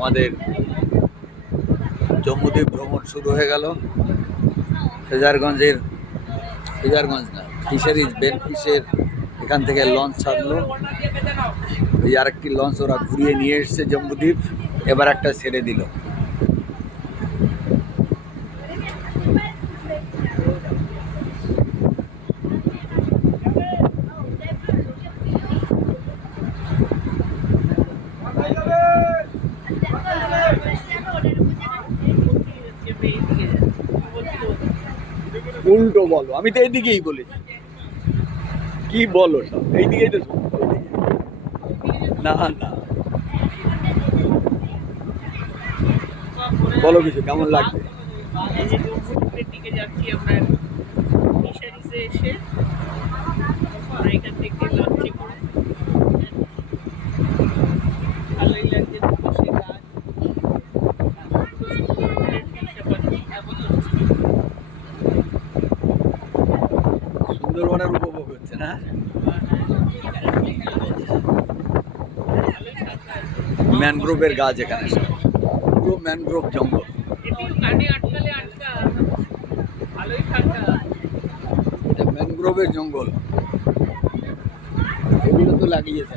আমাদের জম্মুদ্বীপ ভ্রমণ শুরু হয়ে গেল। ফিশারগঞ্জ না, ফিশারিজ বেনফিশের এখান থেকে লঞ্চ ছাড়লো। এই আরেকটি লঞ্চ ওরা ঘুরিয়ে নিয়ে এসছে জম্মুদ্বীপ, এবার একটা ছেড়ে দিল। উল্টো বলো, আমি তো এইদিকেই বলেছি। কি বলো সব এইদিকেই তো না না, বলো কিছু, কেমন লাগছে? দিকে যাচ্ছি আমরা ফিশারিজে এসে এখান থেকে লঞ্চে করে ভালোই লাগছে। বসে কাজ সুন্দরবনের উপভোগ হচ্ছে না? ম্যানগ্রোভের গাছ এখানে, পুরো ম্যানগ্রোভ জঙ্গল। এটা ম্যানগ্রোভের জঙ্গল, এগুলো তো লাগিয়েছে।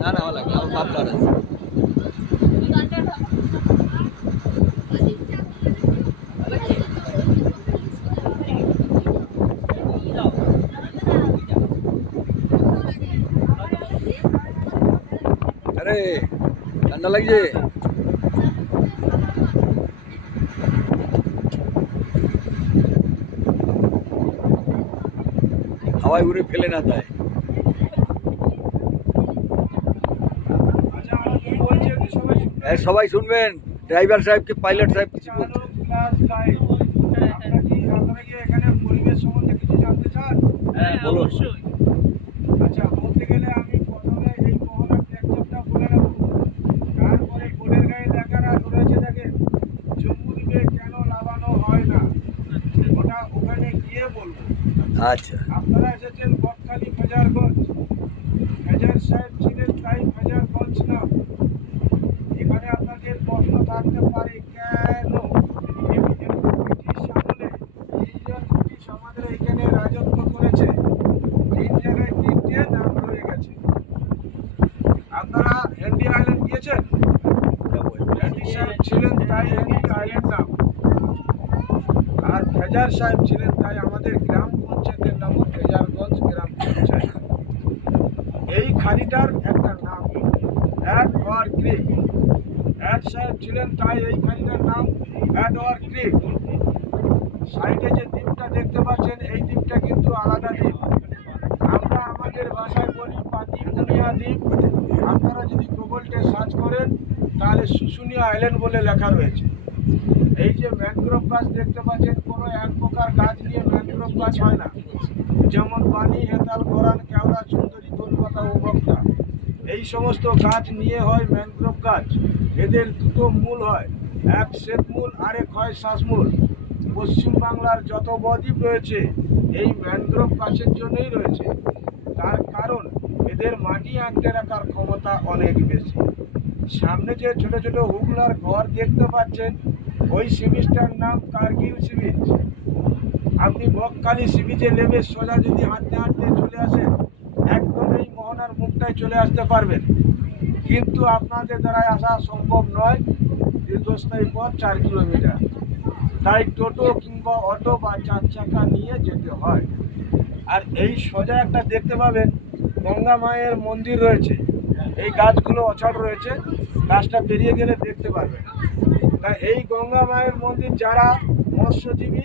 না না, ভালো লাগে, আমার মাফলার আছে। আরে ঠান্ডা লাগছে। হাওয়ায় উড়ে ফেলে না দেয়। সবাই শুনবেন, ড্রাইভার সাহেবকে, পাইলট সাহেব কিছু বলছে। বলুন। আচ্ছা, বলতে গেলে আমি প্রথমে এই মোহনার ট্র্যাকচারটা বলে নেব, তারপরে বোর্ডের গায়ে লেখারা রয়েছে, দেখেন জম্মুদ্বীপে কেন লাগানো হয় না, ওটা ওখানে গিয়ে বলবো। আচ্ছা, আপনারা এসেছেন বকখালি ফেজারগঞ্জ, ফেজার সাহেব ছিলেন তাই ফেজারগঞ্জ না। এখানে আপনাদের প্রশ্ন থাকতে পারে কেন ব্রিটিশ আমলে তিনজন ব্রিটিশ আমাদের এখানে রাজত্ব করেছে, তিন জায়গায় তিনটে নাম রয়ে গেছে। আপনারা হ্যান্ডি আইল্যান্ড গিয়েছেন? হ্যান্ডি সাহেব ছিলেন তাই হ্যান্ডি আইল্যান্ড নাম, আর ফেজার সাহেব ছিলেন তাই আমাদের গ্রাম পঞ্চায়েতের নাম ফেজারগঞ্জ গ্রাম পঞ্চায়েত। এই খাড়িটার একটা নাম অ্যাড ওয়ার ক্রিক, অ্যাড সাহেব ছিলেন তাই এই খাড়িটার নাম অ্যাড ওয়ার ক্রিক। সাইডে যে দ্বীপটা দেখতে পাচ্ছেন, এই দ্বীপটা কিন্তু আলাদা দ্বীপ, আমরা আমাদের ভাষায় বলি পাতিপুনিয়া দ্বীপ। আপনারা যদি গুগলটে সার্চ করেন তাহলে শুশুনিয়া আইল্যান্ড বলে লেখা রয়েছে। এই যে ম্যানগ্রোভ গাছ দেখতে পাচ্ছেন, কোনো এক প্রকার গাছ নিয়ে ম্যানগ্রোভ গাছ হয় না, যেমন পানি, হেতাল, গরান, কেওড়া, সুন্দরী, কলকাতা ও বক্তা, এই সমস্ত গাছ নিয়ে হয় ম্যানগ্রোভ গাছ। এদের দুটো মূল হয়, এক শ্বেতমূল আর এক হয় শ্বাসমূল। পশ্চিমবাংলার যত বদ্বীপ রয়েছে এই ম্যানগ্রোভ গাছের জন্যই রয়েছে, তার কারণ এদের মাটি আঁকড়ে রাখার ক্ষমতা অনেক বেশি। সামনে যে ছোট ছোট হুগলার ঘর দেখতে পাচ্ছেন, ওই সি বিচটার নাম কার্গিল সি বিচ। আপনি বকখালি সি বিচে নেমে সোজা যদি হাঁটতে হাঁটতে চলে আসেন, একদম এই মোহনার মুখটায় চলে আসতে পারবেন, কিন্তু আপনাদের দ্বারাই আসা সম্ভব নয়, দীর্ঘস্থায়ী পথ 4 কিলোমিটার, তাই টোটো কিংবা অটো বা 4 চাকা নিয়ে যেতে হয়। আর এই সোজা একটা দেখতে পাবেন গঙ্গা মায়ের মন্দির রয়েছে, এই গাছগুলো অচল রয়েছে, গাছটা পেরিয়ে গেলে দেখতে পারবেন। তা এই গঙ্গা মায়ের মন্দির যারা মৎস্যজীবী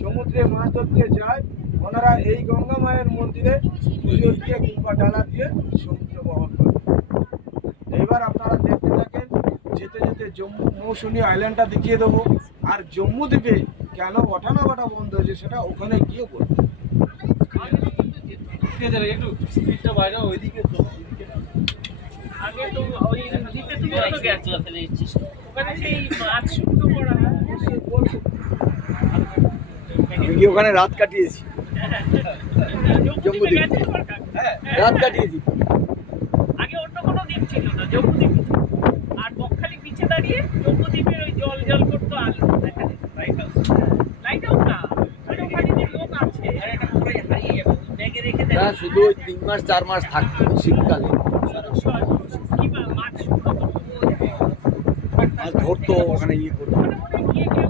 সমুদ্রে মাছ ধরতে যায় ওনারা এই গঙ্গা মায়ের মন্দিরে পুজো দিয়ে কিংবা ডালা দিয়ে সমুদ্র বহন করে। এবার আপনারা দেখতে থাকেন, যেতে যেতে জম্মু মৌসুমী আইল্যান্ডটা দেখিয়ে দেবো, আর জম্মু দ্বীপে কেন ওঠানামাটা বন্ধ হয়েছে সেটা ওখানে গিয়ে বলবো। একটু স্পিডটা বাড়াও ওইদিকে তো আগে তো ওই দিতে তুমি তো গেছো তাহলে ইচ্ছিস ওখানে সেই মাছ শুকনো করা আমি কি ওখানে রাত কাটিয়েছি, জম্মুদ্বীপে গেছে রাত কাটিয়েছি। আগে অন্য কোনো দ্বীপ ছিল না জম্মুদ্বীপ, আর বকখালি বিচে দাঁড়িয়ে জম্মুদ্বীপের ওই জল জল করতো আলো দেখা যেত। লাইট হাউস না, মানে ওখানে যে লোক আছে আর এটা পুরো হারিয়ে যাবে ব্যাগে রেখে দেয়। না, শুধু ওই 3 মাস 4 মাস থাকতো শীতকালে, কি মাছ শুকনো করতো মাছ ধরতো ওখানে ইয়ে করতো। মানে গিয়ে কেউ